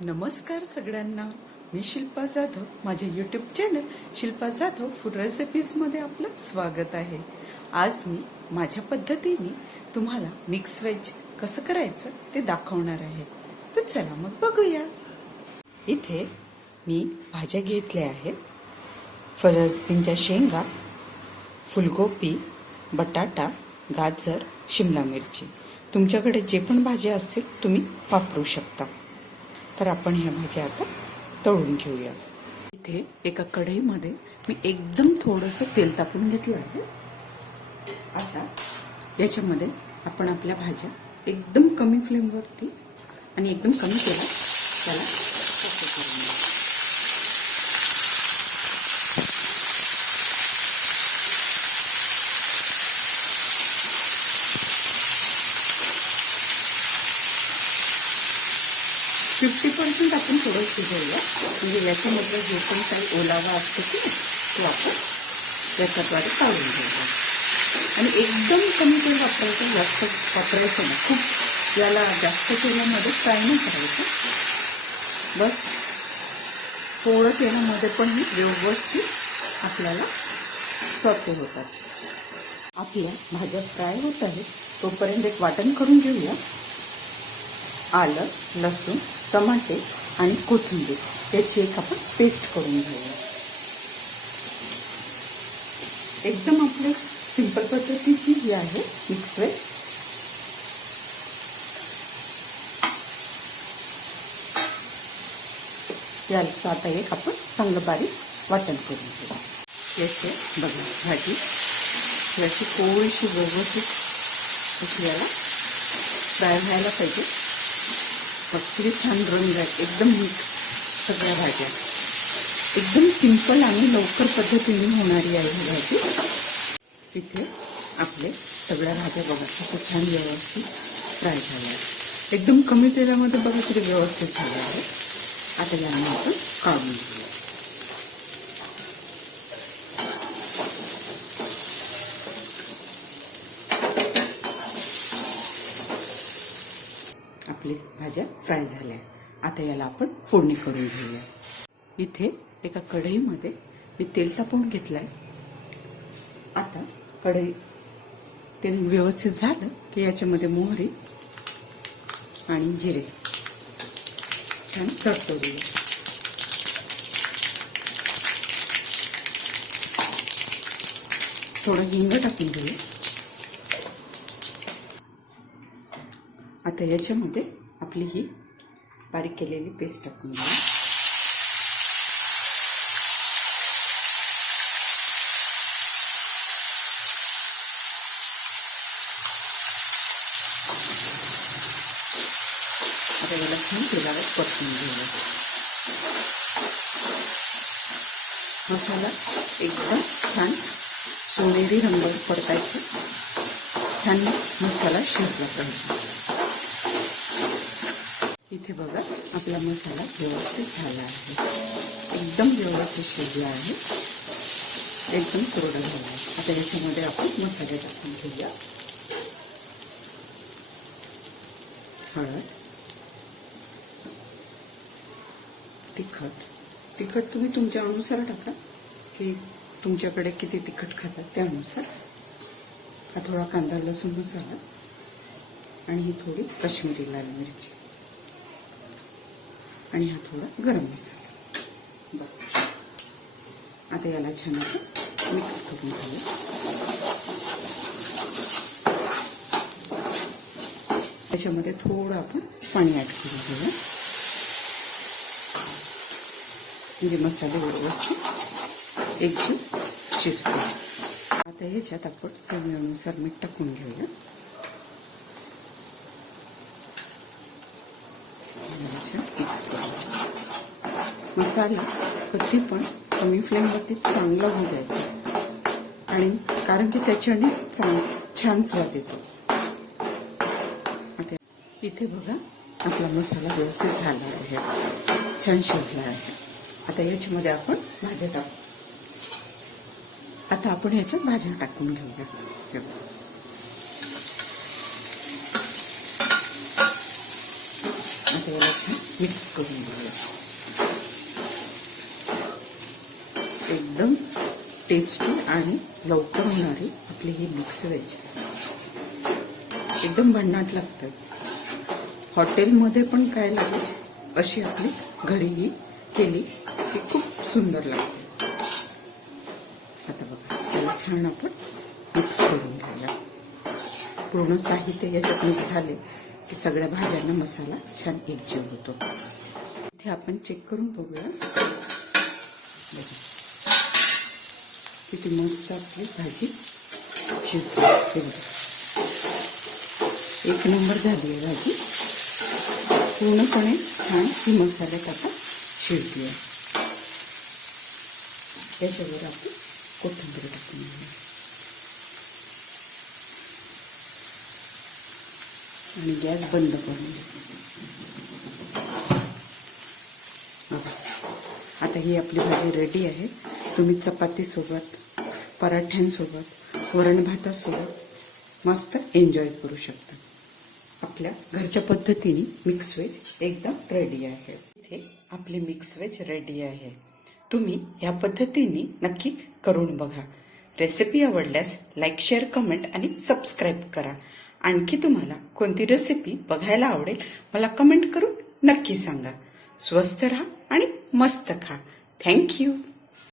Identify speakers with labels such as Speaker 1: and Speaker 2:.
Speaker 1: नमस्कार सगळ्यांना. मी शिल्पा जाधव. माझ्या YouTube channel Shilpa Jadhav food रेसिपीजमध्ये आपलं स्वागत आहे. आज मी माझ्या पद्धतीने तुम्हाला मिक्स व्हेज कसं करायचं ते दाखवणार आहे. तर चला मग बघूया. इथे मी भाज्या घेतल्या आहेत. फरसबीनच्या शेंगा फुलगोपी बटाटा गाजर शिमला मिरची. तुमच्याकडे जे पण भाज्या असतील तुम्ही वापरू शकता. तर आपण ह्या भाज्या आता तळून घेऊया. इथे एका कढईमध्ये मी एकदम थोडंसं तेल तापून घेतलं आहे. आता याच्यामध्ये आपण आपल्या भाज्या एकदम कमी फ्लेमवरती आणि एकदम कमी तेलात त्याला करून फिफ्टी पर्सेंट आपण थोडं शिजवूया म्हणजे याच्यामधलं जो पण काही ओलावा असतो की तो आपण त्याच्याद्वारे काढून घ्यायचा आणि एकदम कमी तेल वापरायचं जास्त वापरायचं नाही. खूप याला जास्त तेलामध्ये फ्राय नाही करायचं. बस थोडं तेलामध्ये पण ही व्यवस्थित आपल्याला सर्व होतात. आपल्या भाज्या फ्राय होत आहेत. तोपर्यंत एक वाटण करून घेऊया. आलं लसूण टमाटे आणि कोथिंबीर याची एक आपण पेस्ट करून घेऊया. एकदम आपली सिंपल पद्धतीची जी आहे मिक्स वेज याचं आता एक आपण चांगलं बारीक वाटण करून घेऊ याचे बघा भाजी. याची कोळीशी व्यवस्थित आपल्याला फ्राय व्हायला पाहिजे. किती छान रंग आहे एकदम मिक्स सगळ्या भाज्या. एकदम सिंपल आणि लवकर पद्धतीने होणारी आहे ही भाजी. तिथे आपले सगळ्या भाज्या बघा कशा छान व्यवस्थित फ्राय झाल्या आहेत. एकदम कमी तेलामध्ये बघा तरी व्यवस्थित झालं आहे आता यांना आपण काढून घेऊया. आपली भाज्या फ्राय झाल्या. आता याला आपण फोडणी करून घेऊया. इथे एका कढईमध्ये मी तेल तापवून घेतलंय. आता कढई तेल व्यवस्थित झालं की याच्यामध्ये मोहरी आणि जिरे छान तडतडूया थोडं हिंग टाकून घेऊया. आता याच्यामध्ये आपली ही बारीक केलेली पेस्ट टाकून घ्या आता याला छान तेलावर परतून घेऊया मसाला एकदम छान सोनेरी रंग परतायचा. छान मसाला शिजला पाहिजे. इथे बघा आपला मसाला व्यवस्थित झाला आहे. एकदम व्यवस्थित शिजला आहे. एकदम कोरडा झाला आहे. आता याच्यामध्ये आपण मसाले टाकून घेऊया. हळद. तिखट. तिखट तुम्ही तुमच्या अनुसार टाका की तुमच्याकडे किती तिखट खातात त्यानुसार. हा थोडा कांदा लसूण मसाला आणि ही थोडी काश्मीरी लाल मिरची. आणि हा थोडा गरम मसाला. बस. आता याला छान असं मिक्स करून घेऊ. त्याच्यामध्ये थोडं आपण पाणी ॲड करून घेऊया म्हणजे मसाले व्यवस्थित एकजीव शिजते आता ह्याच्यात आपण चवीनुसार मीठ टाकून घेऊया. छान मसाला कधी पण कमी फ्लेमवरती चांगला होऊ द्यायचा आणि कारण की त्याच्याने चांग छान स्वाद येतो. इथे बघा आपला मसाला व्यवस्थित झाला आहे. छान शिजला आहे. आता याच्यामध्ये आपण भाज्या टाकू. आता आपण याच्यात भाज्या टाकून घेऊया. आता याला छान मिक्स करून घेऊया. एकदम टेस्टी आणि लवकर होणारी आपली ही मिक्स व्हेज एकदम भन्नाट लागतात. हॉटेलमध्ये पण काय लागेल अशी आपली घरीही केली ती खूप सुंदर लागते. आता बघा त्याला छान आपण मिक्स करून घ्यायला. पूर्ण साहित्य याच्यात मिक्स झाले की सगळ्या भाज्यांना मसाला छान एकजीव होतो. इथे आपण चेक करून बघूया बघा. किती मस्त आपली भाजी. शिजली. एक नंबर झाली आहे भाजी. पूर्णपणे छान ही मसाल्यात आता शिजली आहे. त्याच्यावर आपण कोथिंबीर टाकून आणि गॅस बंद करून आता ही आपली भाजी रेडी आहे. तुम्ही चपातीसोबत पराठ्यांसोबत वरण भातासोबत मस्त एन्जॉय करू शकता. आपल्या घरच्या पद्धतीने मिक्स व्हेज एकदम रेडी आहे. इथे आपली मिक्स व्हेज रेडी आहे. तुम्ही ह्या पद्धतीने नक्की करून बघा. रेसिपी आवडल्यास लाईक शेअर कमेंट आणि सबस्क्राईब करा. आणखी तुम्हाला कोणती रेसिपी बघायला आवडेल मला कमेंट करून नक्की सांगा. स्वस्त राहा आणि मस्त खा. थँक्यू